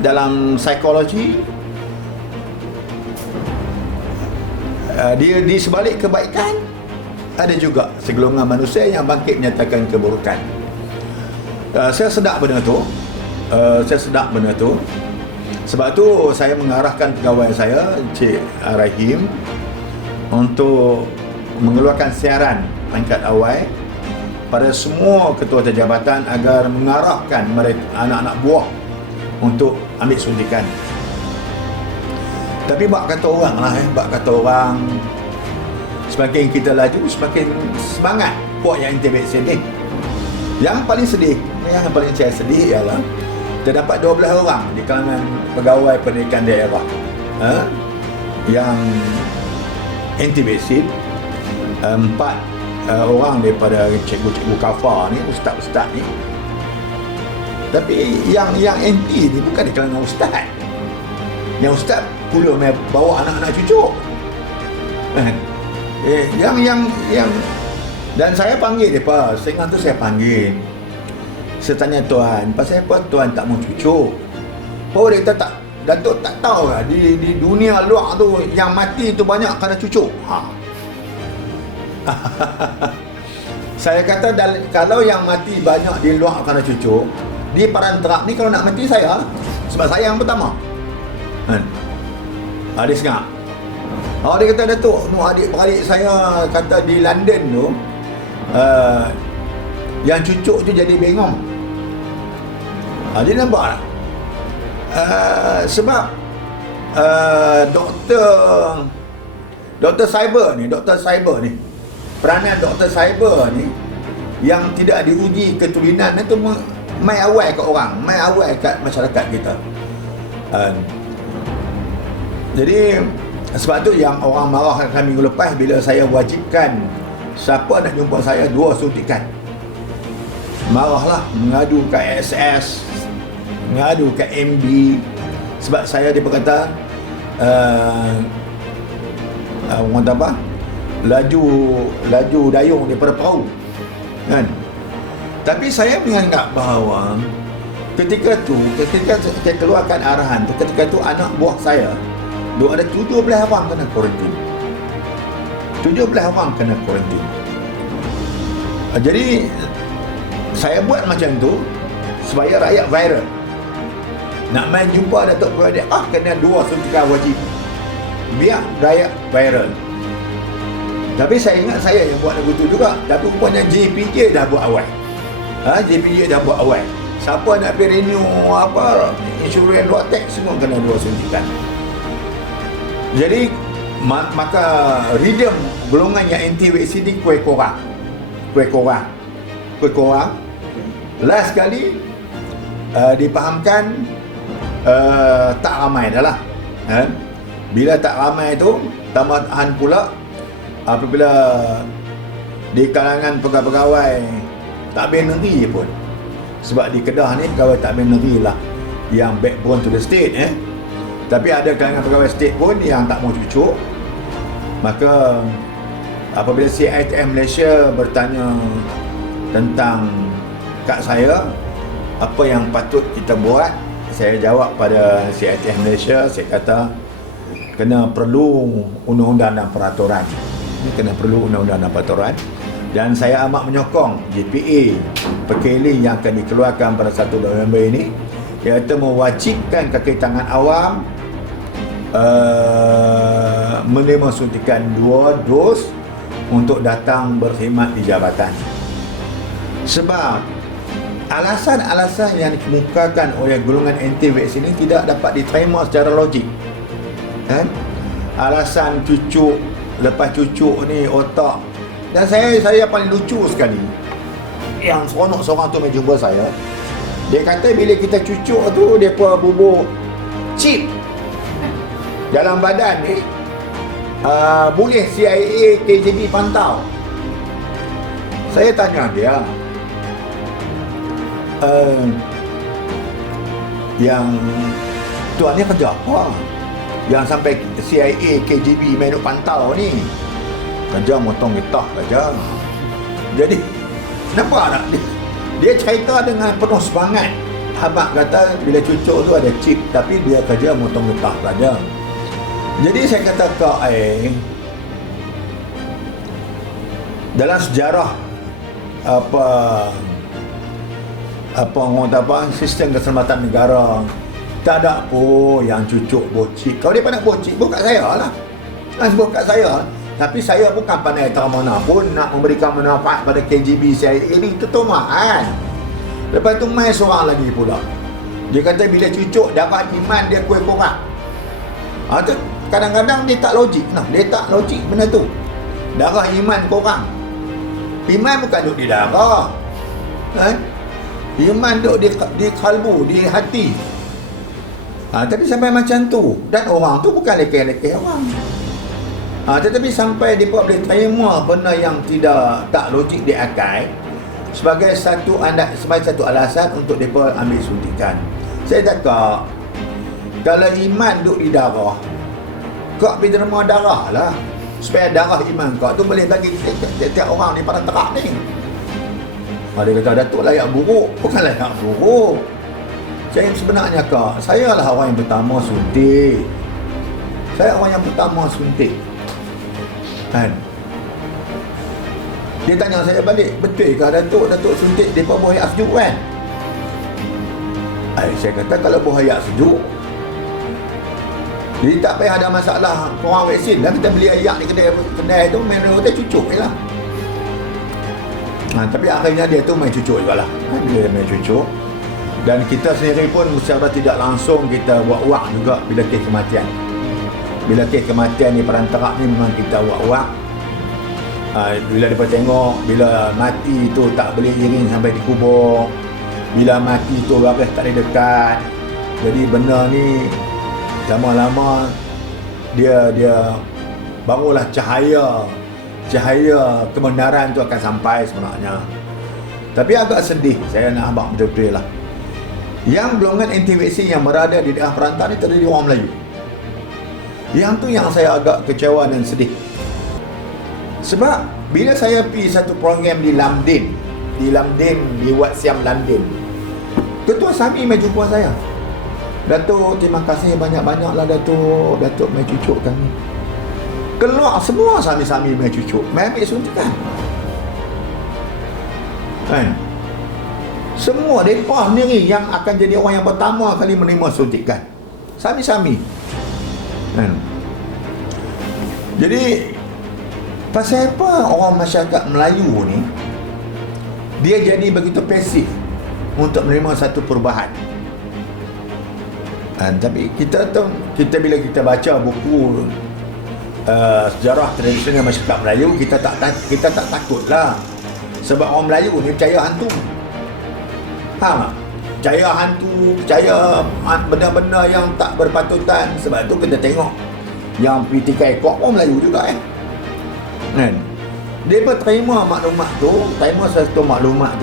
Dalam psikologi, di sebalik kebaikan ada juga segolongan manusia yang bangkit menyatakan keburukan. Saya sedar benda tu. Sebab tu saya mengarahkan pegawai saya, Encik Rahim, untuk mengeluarkan siaran pangkat awal pada semua ketua jabatan agar mengarahkan mereka, anak-anak buah, untuk ambil suntikan. Tapi bak kata orang lah, semakin kita laju, semakin semangat buat yang anti-vaksin ni. Yang paling saya sedih ialah terdapat 12 orang di kalangan pegawai pendidikan daerah yang anti-vaksin. 4 orang daripada cikgu-cikgu kafar ni, ustaz-ustaz ni. Tapi yang anti ni bukan di kalangan ustaz. Yang ustaz pula bawa anak-anak cucu. Yang dan saya panggil depa, setengah tu saya panggil. Saya tanya tuan, pasal apa tuan tak mau cucu? Oh, dia kata tak, Datuk tak tahu lah, di dunia luar tu yang mati tu banyak kerana cucu. Saya kata kalau yang mati banyak di luar kerana cucu, di Paranterak ni kalau nak mati saya, sebab saya yang pertama. Dia sengak. Dia kata, Datuk, adik-beradik saya kata di London tu, yang cucuk tu jadi bengong. Dia nampak tak? Sebab Doktor cyber ni, peranan doktor cyber ni yang tidak diuji keturunan itu mai awal kat orang, mai awal kat masyarakat kita. Jadi sebab tu yang orang marah kami minggu lepas bila saya wajibkan siapa nak jumpa saya 2 suntikan. Marahlah, mengadu kat SS, mengadu kat MB, sebab saya dia berkata orang kata apa, laju dayung daripada perahu kan. Tapi saya menganggap bahawa ketika saya keluarkan arahan tu, ketika tu anak buah saya ada 17 orang kena kuarantin. 17 orang kena kuarantin. Jadi saya buat macam tu supaya rakyat viral. Nak main jumpa Datuk Beradik, kena 2 suntikan wajib, biar rakyat viral. Tapi saya ingat saya yang buat lagu tu juga. Tapi rupanya JPJ dah buat awal. JPJ dah buat awal. Siapa nak pergi renew insurans luar tax, semua kena 2 suntikan. Jadi maka rhythm golongan yang anti-vaksin ni kuih korang. Last sekali dipahamkan tak ramai dah lah. Bila tak ramai tu, tambahan pula apabila di kalangan pegawai takbir negeri pun, sebab di Kedah ni pegawai takbir negeri lah yang backbone to the state. Tapi ada kalangan pegawai state pun yang tak mau cucuk. Maka apabila CITM Malaysia bertanya tentang kat saya apa yang patut kita buat, saya jawab pada CITM Malaysia, saya kata perlu undang-undang dan peraturan. Ini perlu undang-undang dan peraturan. Dan saya amat menyokong JPA perkeli yang akan dikeluarkan pada 1 November ini, iaitu mewajibkan kaki tangan awam menerima suntikan 2 dos untuk datang berkhidmat di jabatan. Sebab alasan-alasan yang dikemukakan oleh golongan anti-vaksin ini tidak dapat diterima secara logik. Alasan cucuk, lepas cucuk ni otak. Dan saya paling lucu sekali, yang seronok seorang tu main jumpa saya. Dia kata bila kita cucuk tu, mereka bubuh chip dalam badan ni, boleh CIA, KGB pantau. Saya tanya dia, yang tuan ni kerja apa? Yang sampai CIA, KGB main duk pantau ni? Kerja motong getah saja. Jadi nampak tak? Dia cerita dengan penuh semangat Habak kata bila cucuk tu ada chip, tapi dia kerja motong getah saja. Jadi saya kata kau dalam sejarah sistem keselamatan negara, tak ada pun yang cucuk bocik. Kalau dia nak bocik, bukan saya lah. Sebut kat saya. Tapi saya bukan pandai tahu mana pun nak memberikan manfaat pada KGB saya. Ini ketumaan. Lepas tu main seorang lagi pula. Dia kata bila cucuk dapat iman dia kuih korang. Tu kadang-kadang dia tak logik. Dia tak logik benda tu. Darah iman korang. Iman bukan duduk di darah. Iman duduk di kalbu, di hati. Tapi sampai macam tu. Dan orang tu bukan lekeh-lekeh orang. Tetapi sampai dia boleh terima benda yang tak logik di akal sebagai satu alasan untuk mereka ambil suntikan. Saya cakap, kalau iman duduk di darah, kau pergi derma darah lah, supaya darah iman kau tu boleh bagi setiap orang ni pada terak ni. Dia kata, Datuk layak buruk. Bukan layak buruk. Saya sebenarnya saya lah orang yang pertama suntik. Saya orang yang pertama suntik. Dia tanya saya balik, betul ke Datuk suntik mereka bohaya sejuk kan? Saya kata kalau bohaya sejuk, jadi tak payah ada masalah korang vaksin lah. Kita beli ayak di kedai tu, main dia cucuk je lah. Tapi akhirnya dia tu main cucuk juga lah. Dia main cucuk. Dan kita sendiri pun secara tidak langsung kita wak-wak juga bila kes kematian. Bila kes kematian ni perantara ni memang kita wak-wak. Bila mereka tengok, bila mati tu tak boleh iring sampai dikubur, bila mati tu habis tak boleh dekat. Jadi benda ni lama-lama dia barulah cahaya kebenaran tu akan sampai sebenarnya. Tapi agak sedih, saya nak abang betul-betul lah. Yang golongan anti vaksin yang berada di daerah perantau ni terdiri orang Melayu. Yang tu yang saya agak kecewa dan sedih. Sebab bila saya pergi satu program di Lamdin di Wat Siam Lamdin, Ketua SAMI mai jumpa saya. Datuk, terima kasih banyak-banyaklah Datuk mai cucuk kami. Keluar semua SAMI-SAMI mai cucuk, mai ambil suntikan. Semua mereka sendiri yang akan jadi orang yang pertama kali menerima suntikan. SAMI-SAMI. Jadi pasal apa orang masyarakat Melayu ni dia jadi begitu pasif untuk menerima satu perubahan? Tapi kita bila kita baca buku sejarah tradisional masyarakat Melayu, kita tak takutlah. Sebab orang Melayu ni percaya hantu. Percaya hantu, percaya benda-benda yang tak berpatutan. Sebab tu kita tengok yang pergi ekor orang Melayu juga dia terima maklumat satu maklumat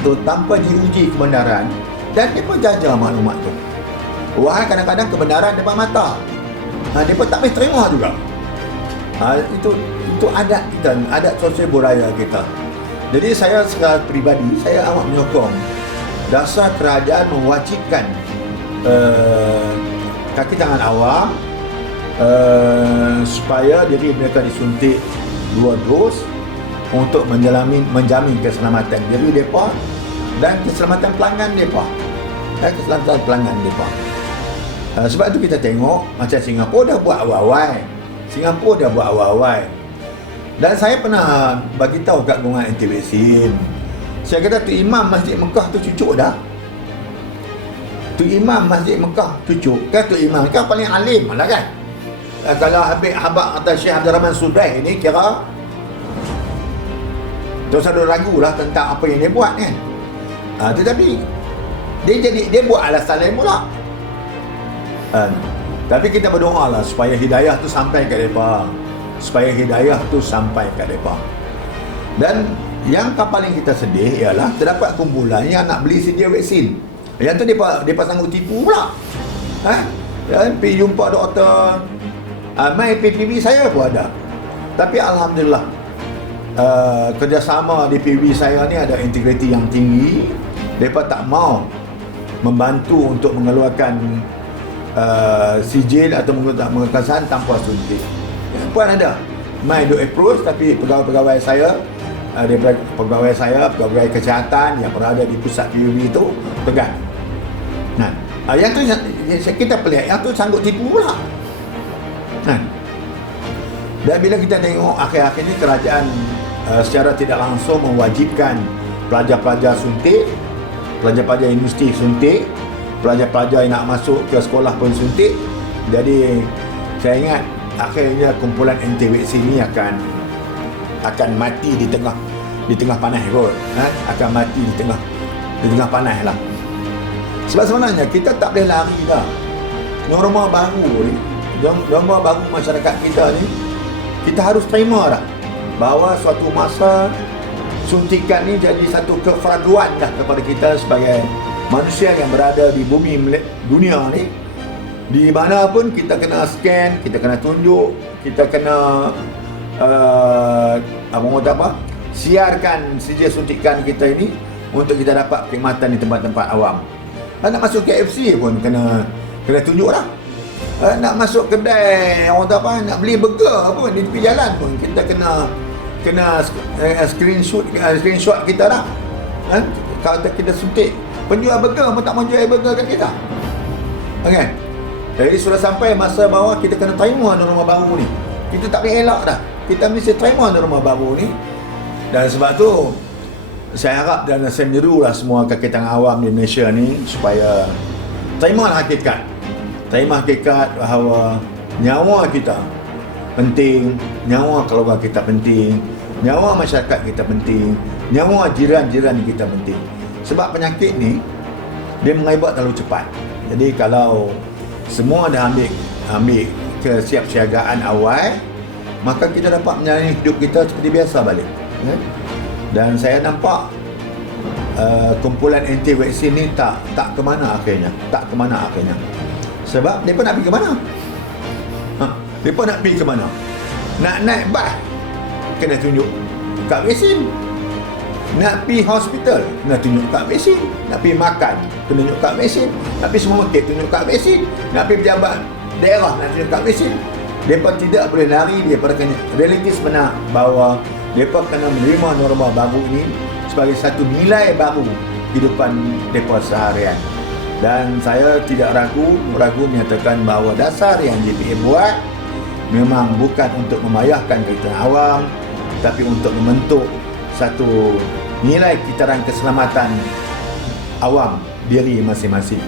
tu tanpa diuji kebenaran, dan dia pun jaga maklumat tu. Kadang-kadang kebenaran depan mata, dia pun tak boleh terima juga. Itu adat kita, adat sosial budaya kita. Jadi saya secara peribadi, saya amat menyokong dasar kerajaan mewajibkan kaki tangan awam supaya diri mereka disuntik 2 dos untuk menjamin keselamatan diri mereka dan keselamatan pelanggan mereka. Sebab tu kita tengok macam Singapura dah buat awal-awal. Dan saya pernah bagi tahu kat golongan anti vaksin. Saya kata tu imam Masjid Mekah tu cucuk dah. Tu imam Masjid Mekah cucuk. Kan tu imam kan paling alim lah kan. Kalau Habib Habak atau Syekh Abdul Rahman Sudaih ni kira terus ada ragu lah tentang apa yang dia buat kan. Tetapi dia buat alasan lain pula. Tapi kita berdoa lah supaya hidayah tu sampai kat mereka, Dan yang paling kita sedih ialah terdapat kumpulan yang nak beli sedia vaksin. Yang tu dia sanggup tipu pula. Pergi jumpa doktor, mai PPB saya pun ada. Tapi alhamdulillah kerjasama di PPB saya ni ada integriti yang tinggi. Mereka tak mau membantu untuk mengeluarkan sijil atau mengeluarkan kesan tanpa suntik. Puan ada mai do approach, tapi pegawai-pegawai saya, daripada pegawai kesihatan yang berada di pusat PUB itu pegang. Nah, yang tu kita pelik, yang tu sanggup tipu pula. Nah, dan bila kita tengok akhir-akhir ni kerajaan secara tidak langsung mewajibkan pelajar-pelajar suntik, pelajar-pelajar industri suntik, pelajar-pelajar yang nak masuk ke sekolah pun suntik. Jadi saya ingat akhirnya kumpulan anti-vaksin ni akan mati di tengah panas kot. Akan mati di tengah panas lah. Sebab sebenarnya kita tak boleh lari dah. Norma baru ni, norma baru masyarakat kita ni, kita harus terima dah bahawa suatu masa suntikan ni jadi satu kefarduan dah kepada kita sebagai manusia yang berada di bumi dunia ni. Di mana pun kita kena scan, kita kena tunjuk, kita kena siarkan sijil suntikan kita ini untuk kita dapat perkhidmatan di tempat-tempat awam. Nak masuk KFC pun kena tunjuk lah. Nak masuk kedai nak beli burger pun di tepi jalan pun kita kena screenshot kita lah. Kalau kita suntik, penjual burger pun tak mau jual burger kat kita. Okay? Jadi sudah sampai masa bahawa kita kena terima norma baru ni. Kita tak boleh elak dah. Kita mesti terima norma baru ni. Dan sebab tu saya harap dan saya menyerulah semua kaki tangan awam di Malaysia ni supaya terimalah hakikat. Terima hakikat bahawa nyawa kita penting, nyawa keluarga kita penting, nyawa masyarakat kita penting, nyawa jiran-jiran kita penting. Sebab penyakit ni dia mengaibak terlalu cepat. Jadi kalau semua dah ambil kesiapsiagaan awal, maka kita dapat menjalani hidup kita seperti biasa balik. Dan saya nampak kumpulan anti-vaksin ni tak ke mana akhirnya. Sebab mereka nak pergi ke mana? Mereka nak pergi ke mana? Nak naik bas, kena tunjuk kad vaksin. Nak pergi hospital, kena tunjuk kad vaksin. Nak pergi makan, kena tunjuk kad vaksin. Nak pergi supermarket, tunjuk kad vaksin. Nak pergi pejabat daerah, nak tunjuk kad vaksin. Mereka tidak boleh lari daripada realiti sebenar bahawa mereka kena menerima norma baru ini sebagai satu nilai baru kehidupan mereka seharian. Dan saya tidak ragu menyatakan bahawa dasar yang JPM buat memang bukan untuk memayahkan kita awam, tapi untuk membentuk satu nilai kitaran keselamatan awam diri masing-masing.